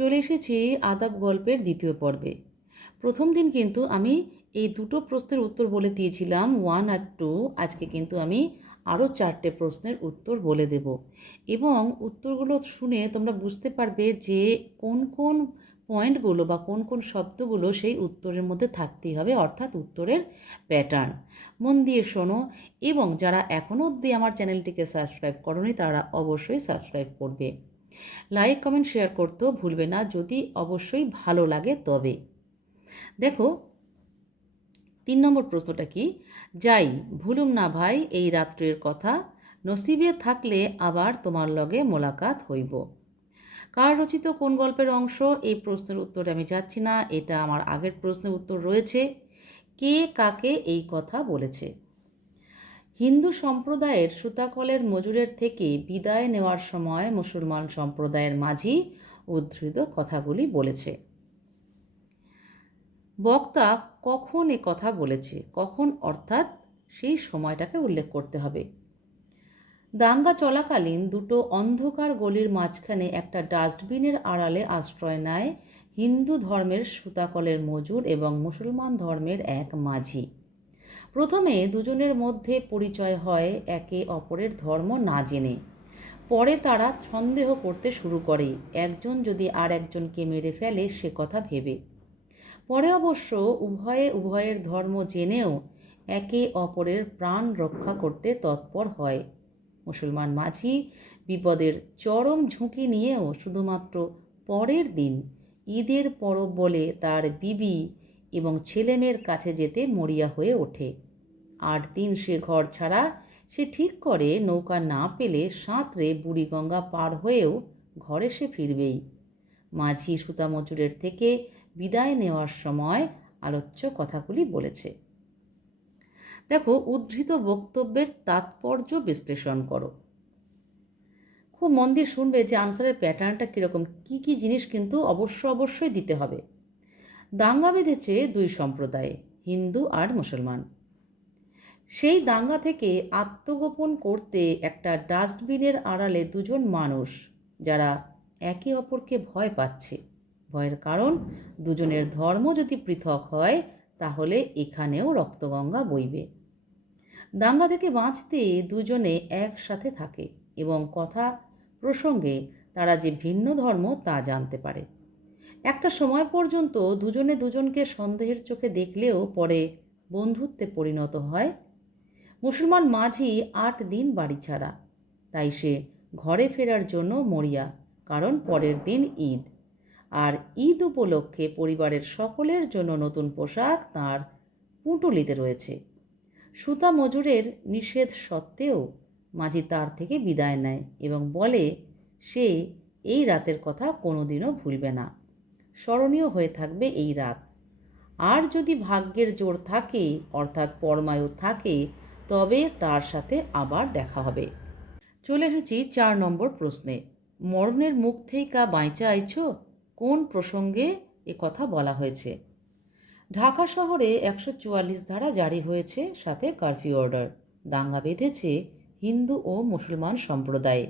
চলে এসেছি আদাব গল্পের দ্বিতীয় পর্বে। প্রথম দিন কিন্তু আমি এই দুটো প্রশ্নের উত্তর বলে দিয়েছিলাম ওয়ান আর টু আজকে কিন্তু আমি আরও চারটে প্রশ্নের উত্তর বলে দেব। এবং উত্তরগুলো শুনে তোমরা বুঝতে পারবে যে কোন কোন পয়েন্টগুলো বা কোন কোন শব্দগুলো সেই উত্তরের মধ্যে থাকতেই হবে, অর্থাৎ উত্তরের প্যাটার্ন মন দিয়ে শোনো এবং যারা এখনও অবধি আমার চ্যানেলটিকে সাবস্ক্রাইব করনি, তারা অবশ্যই সাবস্ক্রাইব করবে। লাইক কমেন্ট শেয়ার করতেও ভুলবে না। যদি অবশ্যই ভালো লাগে, তবে। দেখো, তিন নম্বর প্রশ্নটা কি? যাই, ভুলুম না ভাই, এই রাত্রের কথা। নসিবে থাকলে আবার তোমার লগে মোলাকাত হইব। কার রচিত কোন গল্পের অংশ? এই প্রশ্নের উত্তরে আমি যাচ্ছি না। এটা আমার আগের প্রশ্নের উত্তর রয়েছে। কে কাকে এই কথা বলেছে? হিন্দু সম্প্রদায়ের সুতাকলের মজুরের থেকে বিদায় নেওয়ার সময় মুসলমান সম্প্রদায়ের মাঝি উদ্ধৃত কথাগুলি বলেছে। বক্তা কখন এ কথা বলেছে? কখন অর্থাৎ সেই সময়টাকে উল্লেখ করতে হবে। দাঙ্গা চলাকালীন দুটো অন্ধকার গলির মাঝখানে একটা ডাস্টবিনের আড়ালে আশ্রয় নেয় হিন্দু ধর্মের সুতাকলের মজুর এবং মুসলমান ধর্মের এক মাঝি। প্রথমে দুজনের মধ্যে পরিচয় হয় একে অপরের ধর্ম না জেনে। পরে তারা সন্দেহ করতে শুরু করে, একজন যদি আর একজনকে মেরে ফেলে সে কথা ভেবে। পরে অবশ্য উভয়ে উভয়ের ধর্ম জেনেও একে অপরের প্রাণ রক্ষা করতে তৎপর হয়। মুসলমান মাঝি বিপদের চরম ঝুঁকি নিয়েও শুধুমাত্র পরের দিন ঈদের পরব বলে তার বিবি এবং ছেলেমেয়ের কাছে যেতে মরিয়া হয়ে ওঠে। আট দিন সে ঘর ছাড়া সে ঠিক করে নৌকা না পেলে সাঁতরে বুড়িগঙ্গা পার হয়েও ঘরে সে ফিরবেই। মাঝি সুতা মজুরের থেকে বিদায় নেওয়ার সময় আলোচ্য কথাগুলি বলেছে। দেখো, উদ্ধৃত বক্তব্যের তাৎপর্য বিশ্লেষণ করো। খুব মন দিয়ে শুনবে যে আনসারের প্যাটার্নটা কীরকম, কী কী জিনিস কিন্তু অবশ্য অবশ্যই দিতে হবে। দাঙ্গা বেঁধেছে দুই সম্প্রদায়ে, হিন্দু আর মুসলমান। সেই দাঙ্গা থেকে আত্মগোপন করতে একটা ডাস্টবিনের আড়ালে দুজন মানুষ, যারা একে অপরকে ভয় পাচ্ছে। ভয়ের কারণ, দুজনের ধর্ম যদি পৃথক হয়, তাহলে এখানেও রক্তগঙ্গা বইবে। দাঙ্গা থেকে বাঁচতে দুজনে একসাথে থাকে এবং কথা প্রসঙ্গে তারা যে ভিন্ন ধর্ম তা জানতে পারে। একটা সময় পর্যন্ত দুজনে দুজনকে সন্দেহের চোখে দেখলেও পরে বন্ধুত্বে পরিণত হয়। মুসলমান মাঝি আট দিন বাড়ি ছাড়া। তাই সে ঘরে ফেরার জন্য মরিয়া, কারণ পরের দিন ঈদ। আর ঈদ উপলক্ষে পরিবারের সকলের জন্য নতুন পোশাক তার পুঁটুলিতে রয়েছে। সুতা মজুরের নিষেধ সত্ত্বেও মাঝি তার থেকে বিদায় নেয় এবং বলে, সে এই রাতের কথা কোনোদিনও ভুলবে না। স্মরণীয় হয়ে থাকবে এই রাত। আর যদি ভাগ্যের জোর থাকে, অর্থাৎ পরমায়ু থাকে, তবে তার সাথে আবার দেখা হবে। চলে এসেছি চার নম্বর প্রশ্নে। মরণের মুখ থেইকা বাঁচা আইছ? কোন প্রসঙ্গে এ কথা বলা হয়েছে? ঢাকা শহরে একশো চুয়াল্লিশ ধারা জারি হয়েছে, সাথে কারফিউ অর্ডার। দাঙ্গা বেঁধেছে হিন্দু ও মুসলমান সম্প্রদায়ে।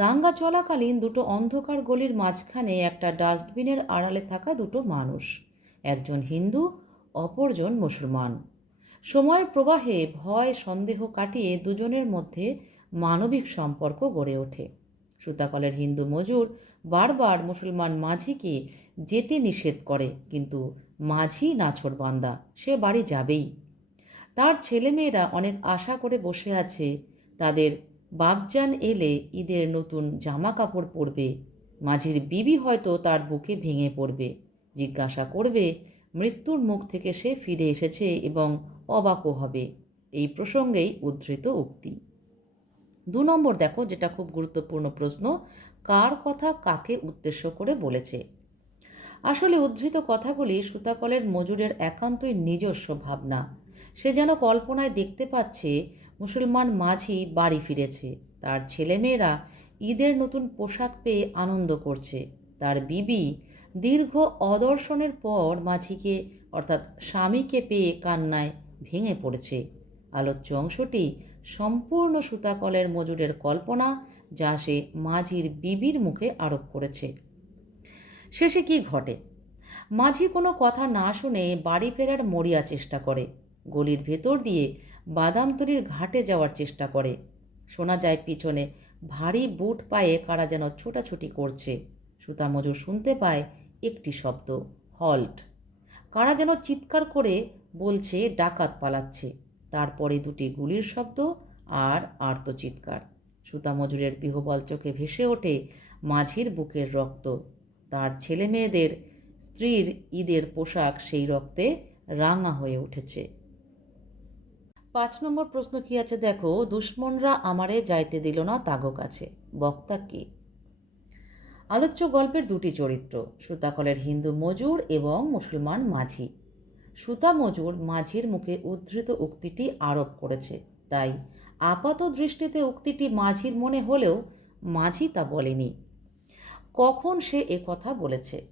দাঙ্গা চলাকালীন দুটো অন্ধকার গলির মাঝখানে একটা ডাস্টবিনের আড়ালে থাকা দুটো মানুষ। একজন হিন্দু, অপরজন মুসলমান। সময়ের প্রবাহে ভয়, সন্দেহ কাটিয়ে দুজনের মধ্যে মানবিক সম্পর্ক গড়ে ওঠে। সুতাকলের হিন্দু মজুর বারবার মুসলমান মাঝিকে যেতে নিষেধ করে, কিন্তু মাঝি নাছরবান্দা, সে বাড়ি যাবেই। তার ছেলেমেয়েরা অনেক আশা করে বসে আছে, তাদের বাপজান এলে ঈদের নতুন জামা কাপড় পরবে। মাঝির বিবি হয়তো তার বুকে ভেঙে পড়বে। জিজ্ঞাসা করবে, মৃত্যুর মুখ থেকে সে ফিরে এসেছে এবং অবাকও হবে? এই প্রসঙ্গেই উদ্ধৃত উক্তি। দু নম্বর দেখো, যেটা খুব গুরুত্বপূর্ণ প্রশ্ন, কার কথা কাকে উদ্দেশ্য করে বলেছে? আসলে উদ্ধৃত কথাগুলি সুতাকলের মজুরের একান্তই নিজস্ব ভাবনা। সে যেন কল্পনায় দেখতে পাচ্ছে মুসলমান মাঝি বাড়ি ফিরেছে। তার ছেলেমেয়েরা ঈদের নতুন পোশাক পেয়ে আনন্দ করছে। তার বিবি দীর্ঘ অদর্শনের পর মাঝিকে, অর্থাৎ স্বামীকে পেয়ে কান্নায় ভেঙে পড়েছে। আলোচ্য অংশটি সম্পূর্ণ সুতাকলের মজুরের কল্পনা যা সে মাঝির বিবির মুখে আরোপ করেছে। শেষে কি ঘটে? মাঝি কোনো কথা না শুনে বাড়ি ফেরার মরিয়া চেষ্টা করে। গলির ভেতর দিয়ে বাদামতলির ঘাটে যাওয়ার চেষ্টা করে। শোনা যায় পিছনে ভারী বুট পায়ে কারা যেন ছোটাছুটি করছে। সুতামজুর শুনতে পায় একটি শব্দ, হল্ট। কারা যেন চিৎকার করে বলছে, ডাকাত পালাচ্ছে। তারপরে দুটি গুলির শব্দ আর আর্ত চিৎকার। সুতামজুরের বিহবল চোখে ভেসে ওঠে মাঝির বুকের রক্ত। তার ছেলে মেয়েদের স্ত্রীর ঈদের পোশাক সেই রক্তে রাঙা হয়ে উঠেছে। পাঁচ নম্বর প্রশ্ন কি আছে? দেখো, দুশ্মনরা আমারে যাইতে দিল না, তাগো কাছে। বক্তা কে? আলোচ্য গল্পের দুটি চরিত্র, সুতাকলের হিন্দু মজুর এবং মুসলমান মাঝি। সুতা মজুর মাঝির মুখে উদ্ধৃত উক্তিটি আরোপ করেছে। তাই আপাত দৃষ্টিতে উক্তিটি মাঝির মনে হলেও মাঝি তা বলেনি। কখন সে কথা বলেছে?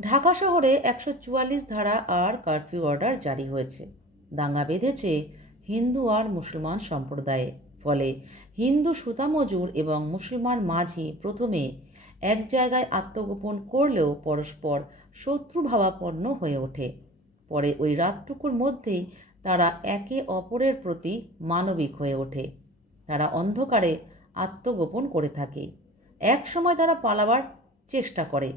ঢাকা শহরে একশো চুয়াল্লিশ ধারা আর কারফিউ অর্ডার জারি হয়েছে। দাঙ্গা বেঁধেছে হিন্দু আর মুসলমান সম্প্রদায়ে। ফলে হিন্দু সুতামজুর এবং মুসলমান মাঝি প্রথমে এক জায়গায় আত্মগোপন করলেও পরস্পর শত্রুভাবাপন্ন হয়ে ওঠে। পরে ওই রাতটুকুর মধ্যেই তারা একে অপরের প্রতি মানবিক হয়ে ওঠে। তারা অন্ধকারে আত্মগোপন করে থাকে। এক সময় তারা পালাবার চেষ্টা করে।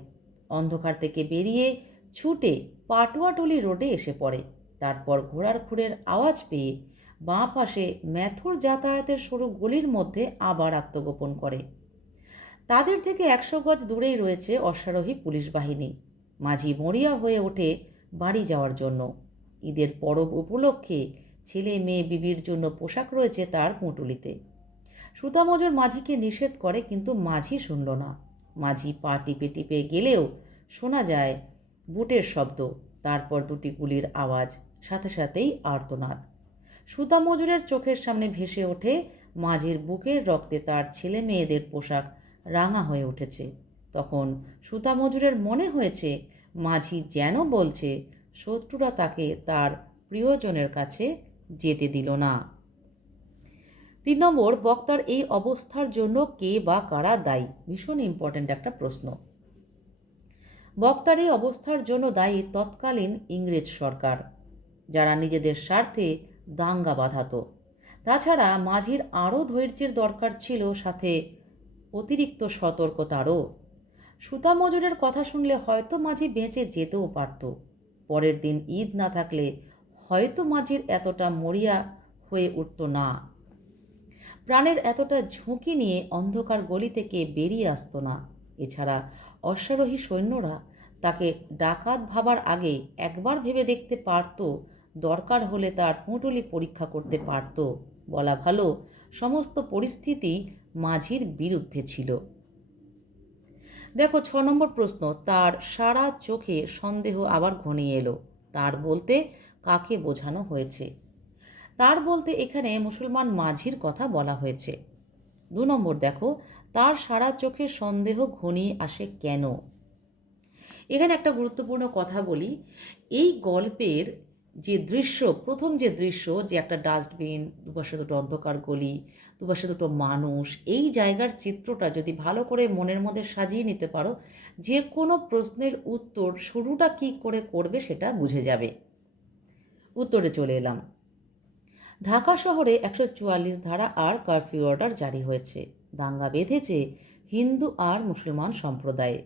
অন্ধকার থেকে বেরিয়ে ছুটে পাটুয়াটুলি রোডে এসে পড়ে। তারপর ঘোড়ার খুঁড়ের আওয়াজ পেয়ে বাঁ পাশে ম্যাথুর যাতায়াতের সরু গলির মধ্যে আবার আত্মগোপন করে। তাদের থেকে একশো গজ দূরেই রয়েছে অশ্বারোহী পুলিশ বাহিনী। মাঝি মরিয়া হয়ে ওঠে বাড়ি যাওয়ার জন্য। ঈদের পরব উপলক্ষে ছেলে মেয়ে বিবির জন্য পোশাক রয়েছে তার পুঁটুলিতে সুতামজুর মাঝিকে নিষেধ করে কিন্তু মাঝি শুনল না। মাঝি পা টিপে টিপে গেলেও শোনা যায়, বুটের শব্দ। তারপর দুটি গুলির আওয়াজ সাথে সাথেই আর্তনাদ। সুতা মজুরের চোখের সামনে ভেসে ওঠে মাঝির বুকের রক্তে তার ছেলে মেয়েদের পোশাক রাঙা হয়ে উঠেছে। তখন সুতা মজুরের মনে হয়েছে, মাঝি যেন বলছে, শত্রুরা তাকে তার প্রিয়জনের কাছে যেতে দিল না। তিন নম্বর, বক্তার এই অবস্থার জন্য কে বা কারা দায়ী? ভীষণ ইম্পর্ট্যান্ট একটা প্রশ্ন। বক্তার এই অবস্থার জন্য দায়ী তৎকালীন ইংরেজ সরকার। যারা নিজেদের স্বার্থে দাঙ্গা বাঁধাত। তাছাড়া মাঝির আরও ধৈর্যের দরকার ছিল সাথে অতিরিক্ত সতর্কতারও। সুতা মজুরের কথা শুনলে হয়তো মাঝি বেঁচে যেতেও পারত। পরের দিন ঈদ না থাকলে হয়তো মাঝির এতটা মরিয়া হয়ে উঠত না। প্রাণের এতটা ঝুঁকি নিয়ে অন্ধকার গলি থেকে বেরিয়ে আসতো না। এছাড়া অশ্বারোহী সৈন্যরা তাকে ডাকাত ভাবার আগে একবার ভেবে দেখতে পারত দরকার হলে তার পুঁটুলি পরীক্ষা করতে পারত। বলা ভালো, সমস্ত পরিস্থিতি মাঝির বিরুদ্ধে ছিল। দেখো, ছ নম্বর প্রশ্ন, তার সারা চোখে সন্দেহ আবার ঘনিয়ে এলো। তার বলতে কাকে বোঝানো হয়েছে? তার বলতে এখানে মুসলমান মাঝির কথা বলা হয়েছে। দু নম্বর, দেখো, তার সারা চোখে সন্দেহ ঘনিয়ে আসে কেন? এখানে একটা গুরুত্বপূর্ণ কথা বলি, এই গল্পের যে দৃশ্য, প্রথম যে দৃশ্য, যে একটা ডাস্টবিন, দুপাশে দুটো অন্ধকার গলি, দুপাশে দুটো মানুষ, এই জায়গার চিত্রটা যদি ভালো করে মনের মধ্যে সাজিয়ে নিতে পারো, যে কোনো প্রশ্নের উত্তর শুরুটা কি করে করবে সেটা বুঝে যাবে। উত্তরে চলে এলাম। ঢাকা শহরে একশো চুয়াল্লিশ ধারা আর কারফিউ অর্ডার জারি হয়েছে। দাঙ্গা বেঁধেছে হিন্দু আর মুসলমান সম্প্রদায়ে।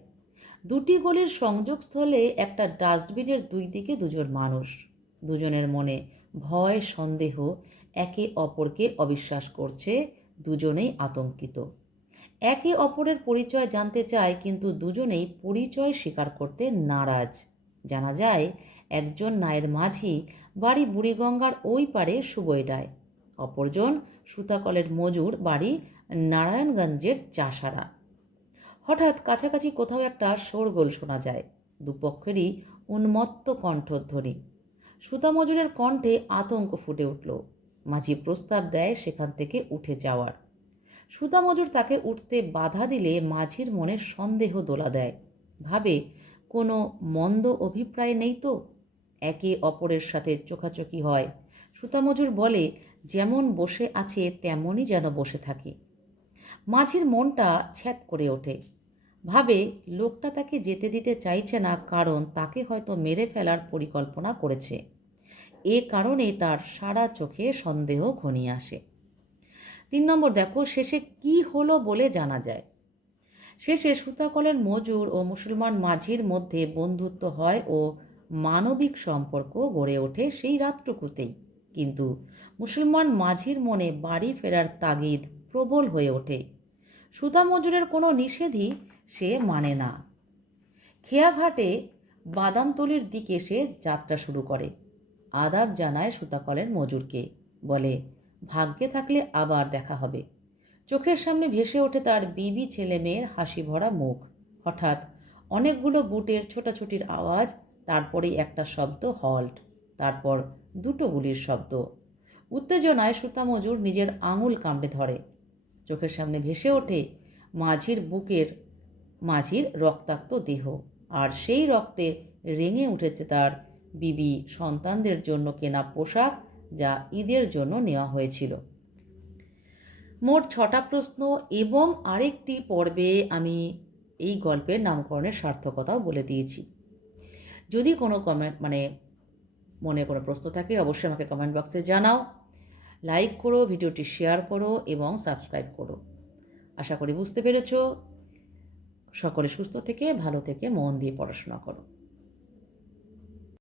দুটি গলির সংযোগস্থলে একটা ডাস্টবিনের দুই দিকে দুজন মানুষ। দুজনের মনে ভয়, সন্দেহ একে অপরকে অবিশ্বাস করছে, দুজনেই আতঙ্কিত। একে অপরের পরিচয় জানতে চায়, কিন্তু দুজনেই পরিচয় স্বীকার করতে নারাজ। জানা যায়, একজন নায়ের মাঝি বাড়ি বুড়িগঙ্গার ওই পারে সুবইডায় অপরজন সুতাকলের মজুর বাড়ি নারায়ণগঞ্জের চাষারা। হঠাৎ কাছাকাছি কোথাও একটা শোরগোল শোনা যায়। দুপক্ষেরই উন্মত্ত কণ্ঠধ্বনি। সুতা মজুরের কণ্ঠে আতঙ্ক ফুটে উঠল। মাঝি প্রস্তাব দেয় সেখান থেকে উঠে যাওয়ার। সুতা মজুর তাকে উঠতে বাধা দিলে মাঝির মনে সন্দেহ দোলা দেয়। ভাবে, কোনো মন্দ অভিপ্রায় নেই তো? একে অপরের সাথে চোখাচোখি হয়। সুতামজুর বলে, যেমন বসে আছে, তেমনই যেন বসে থাকে। মাঝির মনটা ছ্যাত করে ওঠে। ভাবে লোকটা তাকে যেতে দিতে চাইছে না কারণ তাকে হয়তো মেরে ফেলার পরিকল্পনা করেছে। এ কারণেই তার সারা চোখে সন্দেহ ঘনিয়ে আসে। তিন নম্বর, দেখো, শেষে কি হলো বলে জানা যায়। শেষে সুতাকলের মজুর ও মুসলমান মাঝির মধ্যে বন্ধুত্ব হয় ও মানবিক সম্পর্ক গড়ে ওঠে সেই রাতটুকুতেই। কিন্তু মুসলমান মাঝির মনে বাড়ি ফেরার তাগিদ প্রবল হয়ে ওঠে। সুতা মজুরের কোনো নিষেধই সে মানে না। খেয়াঘাটে বাদামতলির দিকে সে যাত্রা শুরু করে। আদাব জানায় সুতাকলের মজুরকে, বলে, ভাগ্যে থাকলে আবার দেখা হবে। চোখের সামনে ভেসে ওঠে তার বিবি ছেলে মেয়ের হাসি ভরা মুখ। হঠাৎ অনেকগুলো বুটের ছোটাছুটির আওয়াজ, তারপরেই একটা শব্দ, হল্ট, তারপর দুটো গুলির শব্দ। উত্তেজনায় সুতা মজুর নিজের আঙুল কামড়ে ধরে। চোখের সামনে ভেসে ওঠে মাঝির বুকের, মাঝির রক্তাক্ত দেহ। আর সেই রক্তে রেঙে উঠেছে তার বিবি সন্তানদের জন্য কেনা পোশাক যা ঈদের জন্য নেওয়া হয়েছিল। মোট ছটা প্রশ্ন এবং আরেকটি পর্বে আমি এই গল্পের নামকরণের সার্থকতাও বলে দিয়েছি। যদি কোনো কমেন্ট মানে মনে কোনো প্রশ্ন থাকে, অবশ্যই আমাকে কমেন্ট বক্সে জানাও। লাইক করো, ভিডিওটি শেয়ার করো এবং সাবস্ক্রাইব করো। আশা করি বুঝতে পেরেছ। সকলে সুস্থ থেকে ভালো থেকে মন দিয়ে পড়াশোনা করো।